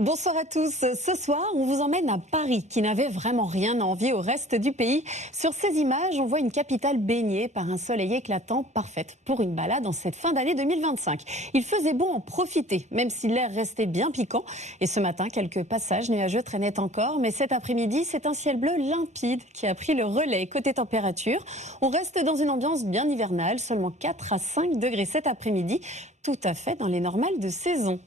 Bonsoir à tous. Ce soir, on vous emmène à Paris, qui n'avait vraiment rien à envier au reste du pays. Sur ces images, on voit une capitale baignée par un soleil éclatant, parfaite pour une balade en cette fin d'année 2025. Il faisait bon en profiter, même si l'air restait bien piquant. Et ce matin, quelques passages nuageux traînaient encore. Mais cet après-midi, c'est un ciel bleu limpide qui a pris le relais. Côté température, on reste dans une ambiance bien hivernale, seulement 4 à 5 degrés cet après-midi, tout à fait dans les normales de saison.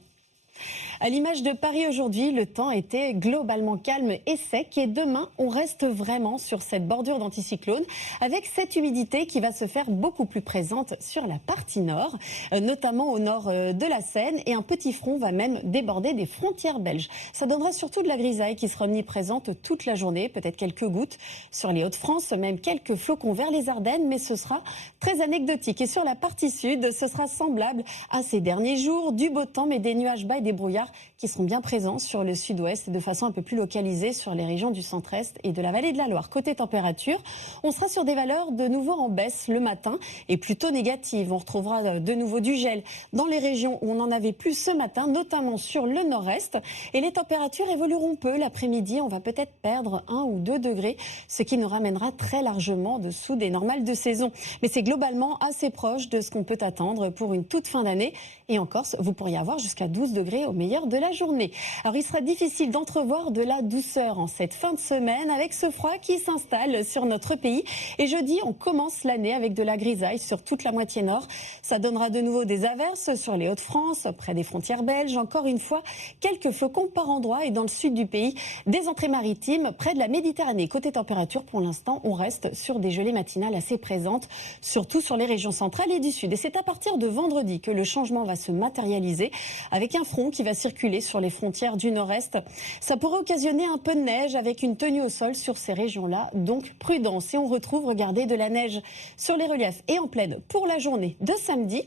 À l'image de Paris aujourd'hui, le temps était globalement calme et sec et demain, on reste vraiment sur cette bordure d'anticyclone avec cette humidité qui va se faire beaucoup plus présente sur la partie nord, notamment au nord de la Seine, et un petit front va même déborder des frontières belges. Ça donnera surtout de la grisaille qui sera omniprésente toute la journée, peut-être quelques gouttes sur les Hauts-de-France, même quelques flocons vers les Ardennes, mais ce sera très anecdotique. Et sur la partie sud, ce sera semblable à ces derniers jours, du beau temps mais des nuages bas et des brouillards qui seront bien présents sur le sud-ouest et de façon un peu plus localisée sur les régions du centre-est et de la vallée de la Loire. Côté température, on sera sur des valeurs de nouveau en baisse le matin et plutôt négatives. On retrouvera de nouveau du gel dans les régions où on en avait plus ce matin, notamment sur le nord-est. Et les températures évolueront peu. L'après-midi, on va peut-être perdre 1 ou 2 degrés, ce qui nous ramènera très largement dessous des normales de saison. Mais c'est globalement assez proche de ce qu'on peut attendre pour une toute fin d'année. Et en Corse, vous pourriez avoir jusqu'à 12 degrés au meilleur de la journée. Alors il sera difficile d'entrevoir de la douceur en cette fin de semaine avec ce froid qui s'installe sur notre pays. Et jeudi, on commence l'année avec de la grisaille sur toute la moitié nord. Ça donnera de nouveau des averses sur les Hauts-de-France, près des frontières belges. Encore une fois, quelques flocons par endroit et dans le sud du pays, des entrées maritimes près de la Méditerranée. Côté température, pour l'instant, on reste sur des gelées matinales assez présentes, surtout sur les régions centrales et du sud. Et c'est à partir de vendredi que le changement va se matérialiser avec un front qui va circuler sur les frontières du nord-est. Ça pourrait occasionner un peu de neige avec une tenue au sol sur ces régions-là, donc prudence. Et on retrouve, regardez, de la neige sur les reliefs et en plaine pour la journée de samedi.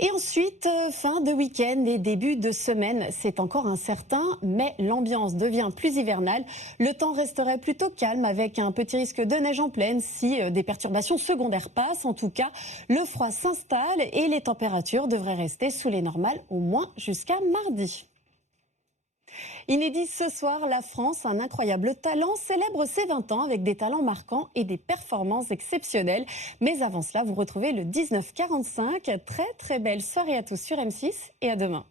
Et ensuite, fin de week-end et début de semaine, c'est encore incertain, mais l'ambiance devient plus hivernale. Le temps resterait plutôt calme avec un petit risque de neige en plaine si des perturbations secondaires passent. En tout cas, le froid s'installe et les températures devraient rester sous les normales au moins jusqu'à mardi. Inédit ce soir, la France, un incroyable talent, célèbre ses 20 ans avec des talents marquants et des performances exceptionnelles. Mais avant cela, vous retrouvez le 1945. Très très belle soirée à tous sur M6 et à demain.